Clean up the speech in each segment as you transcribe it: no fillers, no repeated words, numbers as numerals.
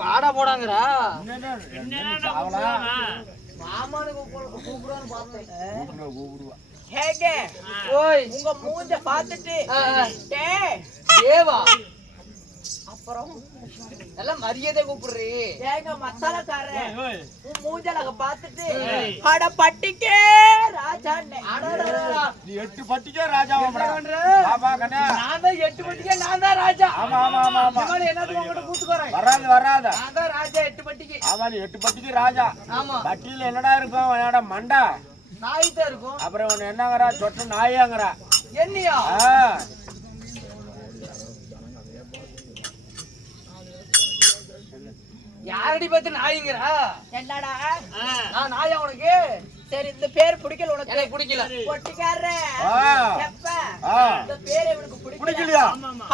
பாடா போடாங்கடா உங்க மூஞ்ச பாத்துட்டு அப்புறம் எல்லாம் மரியாதை கூப்பிடுறீ ஏங்க மசாலாக்காரன் உன் மூஞ்சல பாத்துட்டு அட பட்டிக்கே ராஜா ராஜான்னு. நீ 8 பட்டிக்கே ராஜாவாம்டா. பாபா கண்ணே. நான் தான் 8 பட்டிக்கு நான் தான் ராஜா. ஆமா ஆமா ஆமா ஆமா. இவன் என்னது உங்ககிட்ட கூத்துக்கறேன். வராத. நான் தான் ராஜா 8 பட்டிக்கு. ஆமா நீ 8 பட்டிக்கு ராஜா. ஆமா. பட்டியில என்னடா இருக்கும்? என்னடா மண்டா. நாய் தான் இருக்கும். அப்புறம் உன்னை என்னங்கறா? சொட்ட நாயாங்கறா. என்னையா? யாரடி பத்தி நாய்ங்கறா? என்னடா நான் நாயா உனக்கு? சரி இந்த பேர் பிடிக்கல உனக்கு? எனக்கு பிடிக்கல. பொட்டிக்காரரே எப்ப இந்த பேர் எனக்கு பிடிக்கலையா?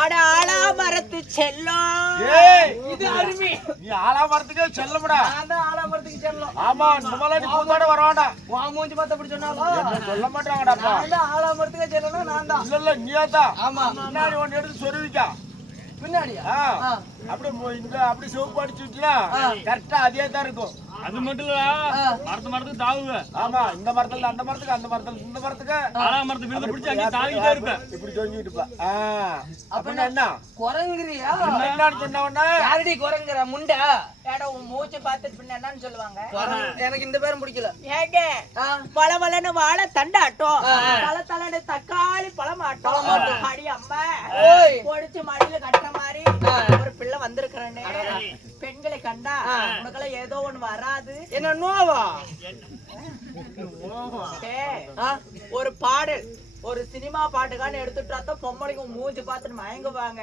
அட ஆலா மரத்து செல்லம். ஏய் இது அருமை. நீ ஆலாமரத்துக்கே செல்லமுடா. நான் தான் ஆலமரத்துக்கு செல்லம். ஆமா நம்மள நீ கூத்தாட வரவாடா. வா மூஞ்சி பார்த்து அப்படி சொன்னாலும் என்ன சொல்ல மாட்டாங்கடாப்பா. நான் தான் ஆலமரத்துக்கு செல்லணும். நான் தான். இல்ல நீயாதான். ஆமா. முன்னாடி ஒன்னு எடுத்து சொருவிக்கா. பின்னாடியா? அப்படியே இங்க அப்படி சிவப்பு அடிச்சுட்டா கரெக்டா அதே தான் இருக்கும். அது மட்டும் இல்ல மரத்துக்கு தாவுங்க. ஆமா இந்த மரத்துல அந்த மரத்துக்கு அந்த மரத்துல இந்த மரத்துக்கு ஆலா மரத்து விழுந்து பிடிச்சு அங்கே தாவிட்டே இருப்பேன். இப்படி சொல்லிட்டு இருப்ப. அப்படின்னா என்ன குரங்குறியா? என்னன்னு சொன்னவன யாரடி குரங்குற முண்டா? ஏடா உன் மூச்சு பார்த்துட்டு பின்ன என்னன்னு சொல்லுவாங்க? எனக்கு இந்த பேரும் பிடிக்கல. ஏங்க பழவலன்னு வாழை தண்டாட்டம், தலை தக்காளி பழமாட்டம். அடி அம்மா பொடிச்சு மடியில கட்டுற மாதிரி ஒரு பிள்ளை வந்திருக்கிறேன்னு பெண்களை கண்டா உனக்கெல்லாம் ஏதோ ஒண்ணு வராது. என்ன நோவா? ஒரு பாடல் ஒரு சினிமா பாட்டுக்கான்னு எடுத்துட்டா பொம்மளைக்கு மூஞ்சி பார்த்துட்டு மயங்குவாங்க.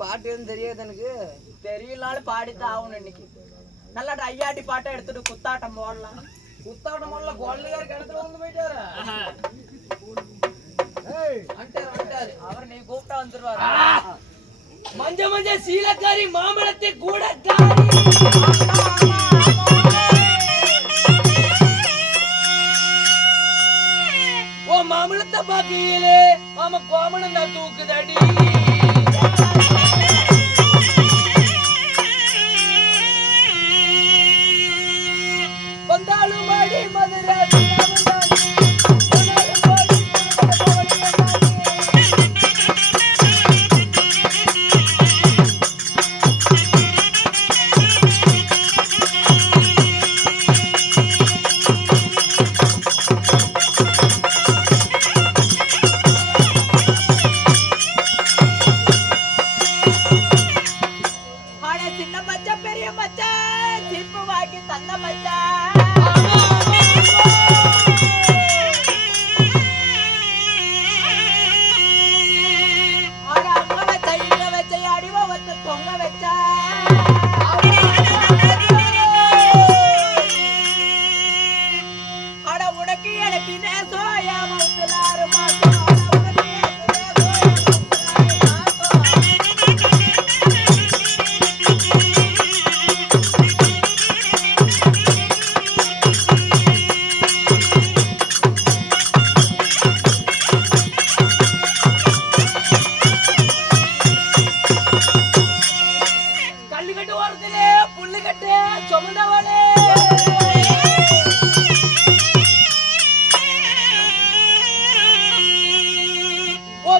பாட்டு தெரியாது எனக்கு. தெரியலாலும் பாடித்தான் ஆகணும். இன்னைக்கு நல்லா ஐயாட்டி பாட்டை எடுத்துட்டு குத்தாட்டம் போடலாம். குத்தாட்டம் போடல. கொள்ளையார் கிணத்துல வந்து போயிட்டாரு. அவர் நீ கூப்பிட்டா வந்துருவாரு. மஞ்ச மஞ்ச சீலக்காரி மாம்பழத்தை கூட ஓ மாம்பழத்தை பாக்கையிலே மாமா கோமணம் தான் தூக்குதடி. வந்தாலும் அடி மதுரை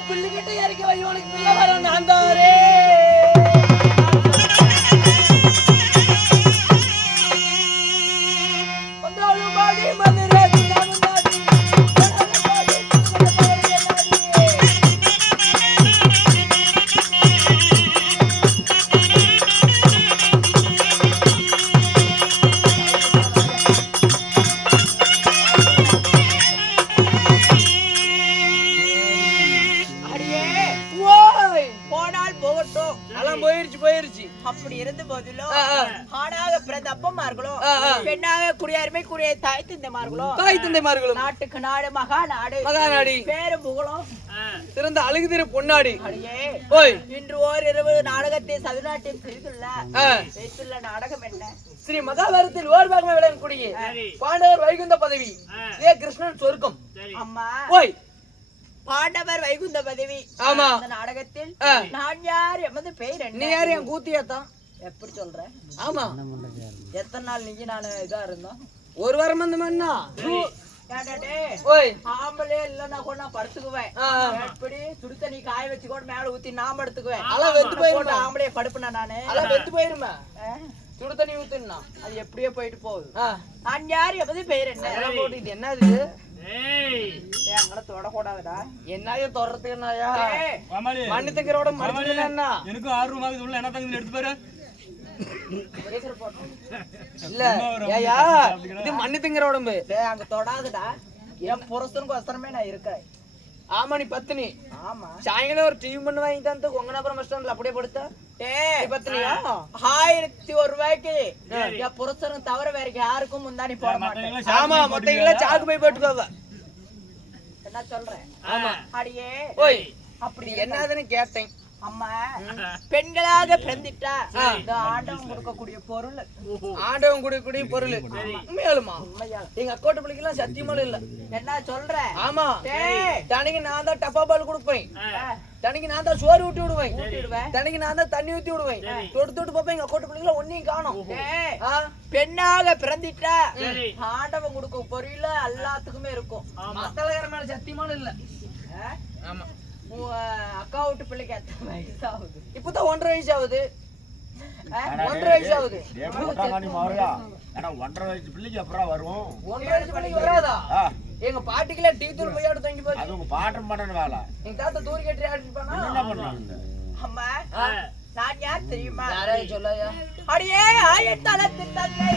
பிள்ளைகிட்ட இறக்கி வை. உனக்கு பிள்ளை வர நான் தாரே. வந்தாலும் பாடி மதுரை போயிருச்சு. அப்படி இருந்த போதிலும் ஆணாக பிறந்த அப்பமார்களும் பெண்ணாக குடியாருமே குடிய தாய் தந்தைமார்களும் நாட்டுக்கு நாடு மகாநாடு பேரும் புகழும் சிறந்த அழகு திரு பொன்னாடி. இன்று ஓரிரவு நாடகத்தை சதுநாட்டியம் செய்துள்ள நாடகம் என்ன? ஸ்ரீ மகாபாரதத்தில் ஓர்பாகம விளங்கக்கூடிய பாண்டவர் வைகுந்த பதவி ஏ கிருஷ்ணன் சொர்க்கம். அம்மா ஓய் பாண்டவர் வைகுந்த பதவி. ஆமா அந்த நாடகத்தில் நான் யார் எமது பெயர் என்ன? நீ யாரு? என் கூத்தியாத்தான். எப்படி சொல்ற? ஆமா எத்தனை நாள் நீங்க நானு இதா இருந்தோம்? ஒரு வாரம் அந்த மண்ணா ஆம்பளே இல்லன்னா கூட நான் படுத்துக்குவேன். எப்படி சுடு தண்ணி காய வச்சு கூட மேல ஊத்தி நான் படுத்துக்குவேன். அதெல்லாம் வெந்து போயிருமா? ஆம்பளைய படுப்புனா நானு அதெல்லாம் வெந்து போயிருமா? சுடு தண்ணி ஊத்துனா அது எப்படியே போயிட்டு போகுது. நான் யார் எமது பெயர் என்ன? போட்டு இது என்னது? அங்கே தொடக்கூடாதுடா. என்னையா தொடறதுக்கு என்னையா மாமாளி மண்ணுத்துக்கிறோட மடிச்சுனா என்ன எனக்கும் ஆர்வம் ஆகுது உள்ள என்ன தங்க எடுத்து பாரு இல்ல ஏயா இது மண்ணுத்துங்கிற உடம்பு அங்க தொடாதுடா. என் புருஷனுக்கு அவசரமே நான் இருக்கேன். ஆமா நீ பத்தினி ஆமா சாயங்காலம் ஒரு டிவி பண்ணு வாங்கி தந்து கொங்கனாபுரம் பஸ் ஸ்டாண்ட்ல அப்படியே படுத்தா பத்தினியா 1001 ரூபாய்க்கு என் புருஷனுக்கு தவிர வேற யாருக்கும் முந்தானி போட மாட்டேன். ஆமா மொத்தங்கள சாக்கு போய் போட்டுக்கோவ என்ன சொல்றேன். ஆமா அடியே ஓய் அப்படி என்னதுன்னு கேட்டேன். அம்மா பெண்களாக பிறந்துட்டா இந்த ஆண்டவன் கொடுக்கக்கூடிய பொருள். ஆண்டவன் கொடுக்கக்கூடிய பொருள் உண்மையாலுமா? உண்மையா? எங்க அக்கோட்ட பிள்ளைக்கெல்லாம் சத்தியமாலும் இல்ல. என்ன சொல்ற? ஆமா டேய் தனிக்கு நான் தான் டப்பா பால் கொடுப்பேன், தனிக்கு நான் தான் சோறு ஊட்டி விடுவேன், விடுவேன். தனிக்கு நான் தான் தண்ணி ஊத்தி விடுவேன். தொட்டு தொட்டு பாப்பேன் எங்க அக்கோட்ட பிள்ளைங்கள ஒன்னையும் காணோம். டேய் பெண்ணாக பிறந்துட்டா ஆண்டவன் கொடுக்க பொருள் எல்லாத்துக்குமே இருக்கும். மத்தளகர மேல சத்தியமாலும் இல்ல. ஆமா அக்கா வீட்டு பிள்ளைக்கு எத்தனை வயசு ஆகுது? இப்பதான் 1.5 வயசு ஆகுது. 1.5 வயசு ஆகுது. ஏன்னா 1.5 வயசு பிள்ளைக்கு அப்புறம் வரும். 1.5 வயசு பிள்ளைக்கு வராதா? எங்க பாட்டிக்கெல்லாம் டீ தூள் போய் எடுத்து தங்கி போச்சு. அது உங்க பாட்டம் பண்ண வேலை. எங்க தாத்தா தூரி கட்டி ஆடிட்டு போனா என்ன பண்ணாங்க? அம்மா நான் யார் தெரியுமா? யாராவது சொல்லாயா? அடியே ஆயத்தளத்து தங்கை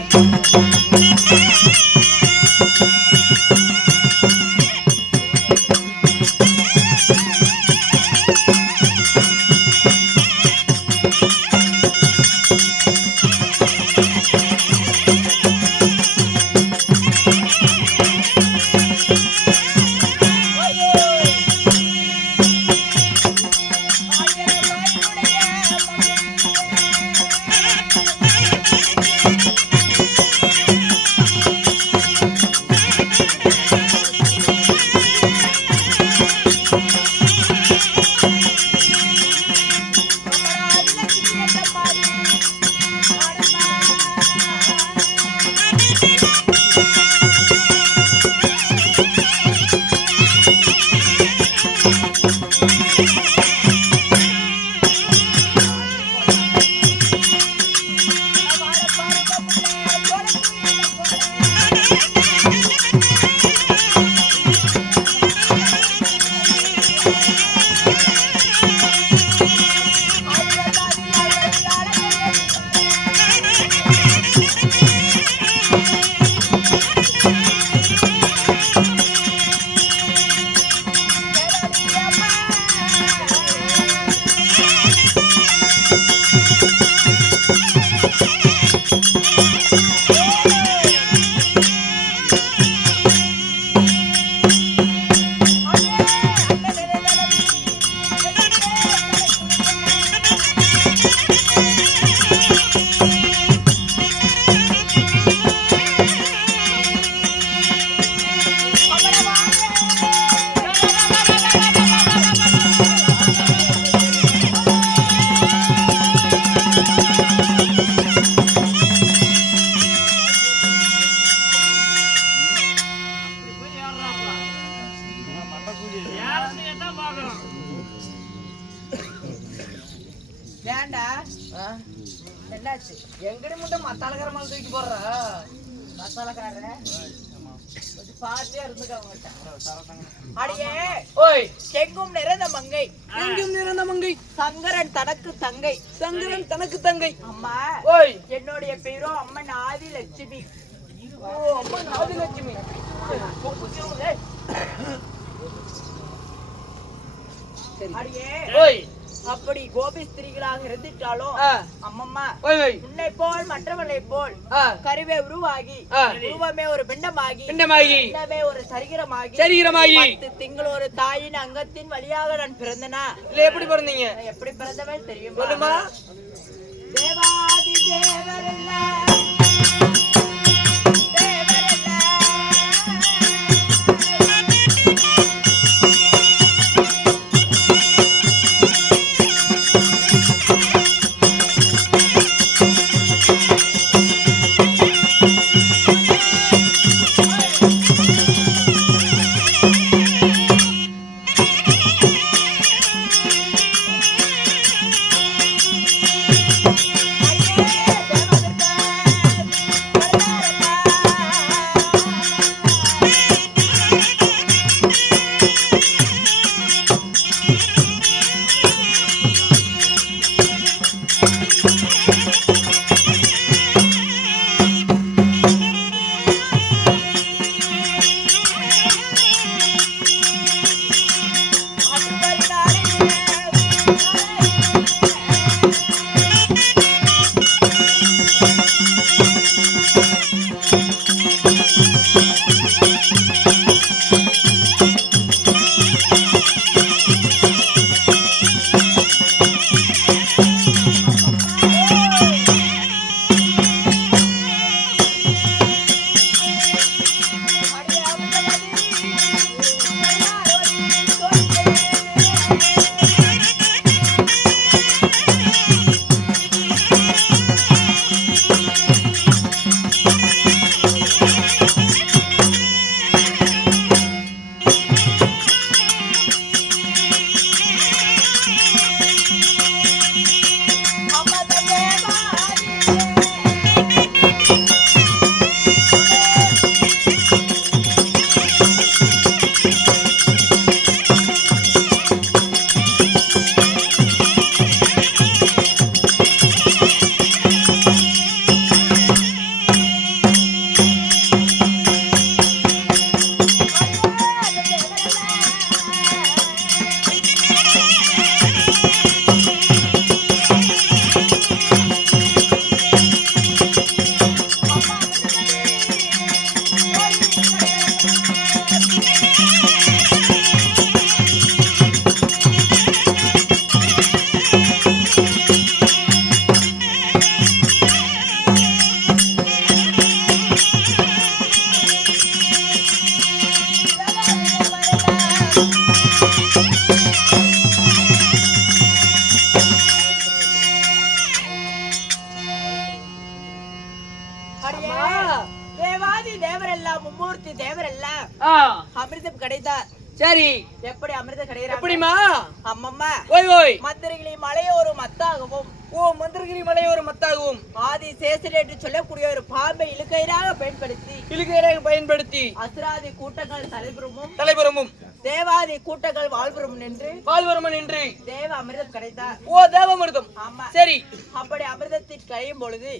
ஏண்டா என்னாச்சு? எங்கடி முட்டை மத்தாளகர மேல தூக்கி போடுற மசாலாக்காரர பாத்தியா இருந்துக்கவங்க. அடியே ஓய் எங்கும் நிறைந்த மங்கை, எங்கும் நிறைந்த மங்கை, சங்கரன் தனக்கு தங்கை, சங்கரன் தனக்கு தங்கை. அம்மா ஓய் என்னுடைய பேரோ அம்மன் ஆதிலட்சுமி. ஓ அம்மா ஆதிலட்சுமி. அடியே ஓய் அப்படி கோபி ஸ்திரீகளாக இருந்துட்டாலும் அம்மம்மா ஓய் ஓய் உன்னை போல் மற்றவர்களை போல் கருவே உருவாகி உருவமே ஒரு பிண்டமாகி பிண்டமே ஒரு சரீரமாகி 10 திங்கள் ஒரு தாயின் அங்கத்தின் வழியாக நான் பிறந்தனா. இல்ல எப்படி பிறந்தீங்க? எப்படி பிறந்தவள் தெரியுமா? சொல்லுமா. தேவாதி தேவரல்ல தேவரெல்லாம் மும்மூர்த்தி தேவரெல்லாம் அமிர்தம் கிடைத்தார். சரி, எப்படி அமிர்தம் கிடையாது? எப்படிமா? அம்மம்மா ஓய் ஓய், மந்திரிகளை மலையோரு மத்தாகவும் மந்திரகிரி மலை ஒரு மத்தாகவும் ஆதி சேசன் என்று சொல்லக்கூடிய ஒரு பாம்பை இழுக்கயிறாக பயன்படுத்தி அசுராதி கூட்டங்கள் தலைபுறமும் தேவாதி கூட்டங்கள் வாழ்புறமும் என்று தேவ அமிர்தம் கிடைத்தார். தேவாமிர்தம். ஆமா. சரி, அப்படி அமிர்தத்தில் கழியும் பொழுது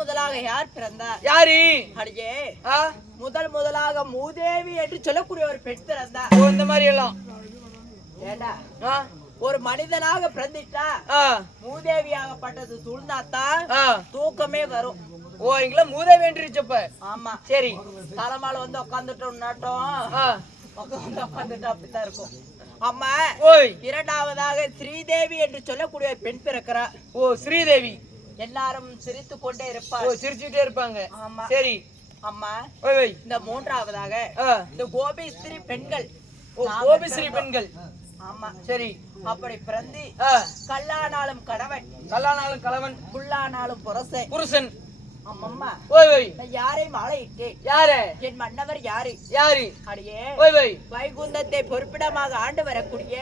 முதலாக யார் பிறந்தார்? யாரு? அடியே முதலாக மூதேவி என்று சொல்லக்கூடிய ஒரு பெண் பிறந்தார். இந்த மாதிரி எல்லாம் ஏண்டா ஒரு மனிதனாக பிறந்துட்டா மூதேவியாகப்பட்டது சூழ்ந்தாத்தான் தூக்கமே வரும். இங்களா மூதேவி என்றிருச்சப்ப. ஆமா. சரி, தலைமால வந்து உட்காந்துட்டோம் உட்காந்துட்டு அப்படித்தான் இருக்கும். அம்மா இரண்டாவதாக ஸ்ரீதேவி என்று சொல்லக்கூடிய பெண் பிறக்கிறார். ஸ்ரீதேவி. எல்லாரும் சிரித்து கொண்டே இருப்பார். சிரிச்சுட்டே இருப்பாங்க. ஆமா. சரி அம்மா, இந்த மூன்றாவதாக இந்த கோபிஸ்ரீ பெண்கள். கோபிஸ்ரீ பெண்கள். ஆமா. சரி, அப்படி பிறந்து கல்லானாலும் கணவன் புல்லானாலும் புருஷன். அம்மம்மா, யாரையும் ஆளையிட்டேன். யாரு? என் மன்னவர் யாரு? அடியே வைகுந்தத்தை பொறுப்பிடமாக ஆண்டு வரக்கூடிய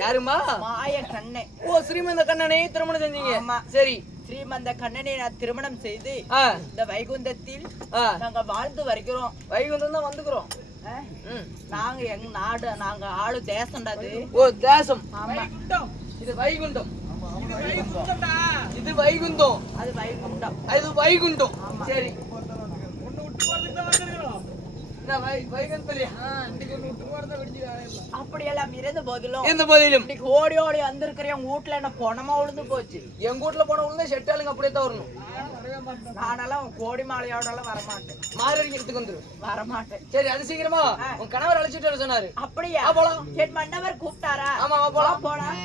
யாருமா? மாய கண்ணன். ஸ்ரீமந்த கண்ணனை திருமணம் செஞ்சீங்க. சரி, ஸ்ரீமந்த கண்ணனை நான் திருமணம் செய்து இந்த வைகுந்தத்தில் நாங்க வாழ்ந்து வருகிறோம். வைகுந்தம் தான் வந்துக்கிறோம். நாங்க எங்க நாடு, நாங்க ஆளு தேசம்டாது. தேசம். ஆமா. இது வைகுண்டம். இது வைகுண்டம். அது வைகுண்டம். சரி, அப்படியெல்லாம் இருந்த போதிலும் இன்னைக்கு ஓடி வந்திருக்கிற என் வீட்டுல என்ன பொணமா விழுந்து போச்சு. எங்க வீட்டுல போன விழுந்தா செட்டாளுங்க அப்படியே தான் வரணும். நானெல்லாம் கோடி மாலையோட வரமாட்டேன். மாரடிக்கிறதுக்கு வந்துடும். வரமாட்டேன். சரி, அது சீக்கிரமா உன் கணவர் அழைச்சிட்டு வர சொன்னாரு. அப்படியா? போலாம். என் மன்னவர் கூப்பிட்டாரா? ஆமா, போலாம். போலாம்.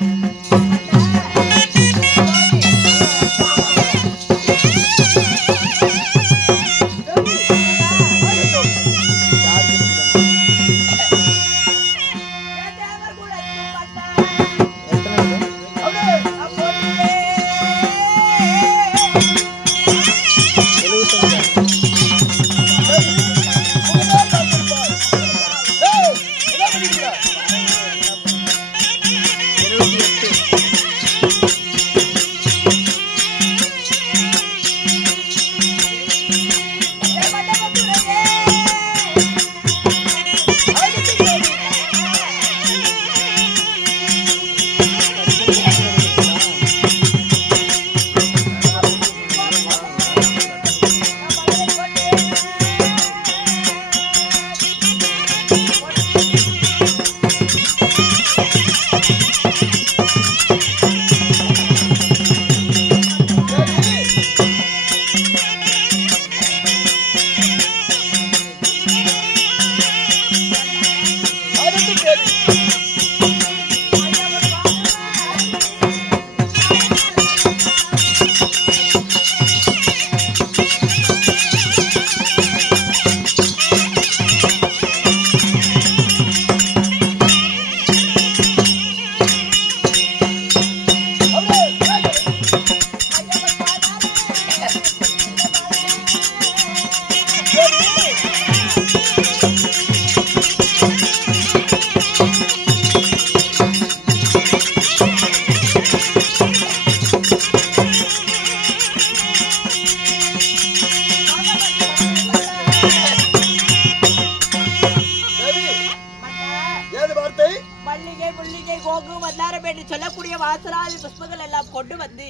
சொல்லக்கூடிய வாசலாதி புஷ்பங்கள் எல்லாம் கொண்டு வந்து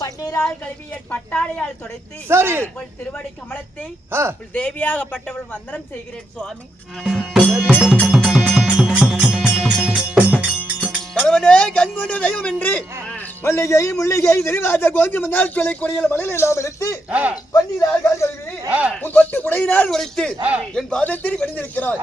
பன்னீரால் கழுவிய பட்டாடையால் துடைத்து உங்கள் திருவடி கமலத்தை தேவியாகப்பட்டவள் வந்தனம் செய்கிறேன் சுவாமி. கணவனே கண்கொண்ட தெய்வம் என்று மல்லிகை முள்ளிகை திருவாத கோங்கி மன்னால் கொலை கொடியில் மலையில் எல்லாம் எடுத்து பன்னீரால் கழுவி உன் பட்டு குடையினால் உடைத்து என் பாதத்தில் பணிந்திருக்கிறாய்.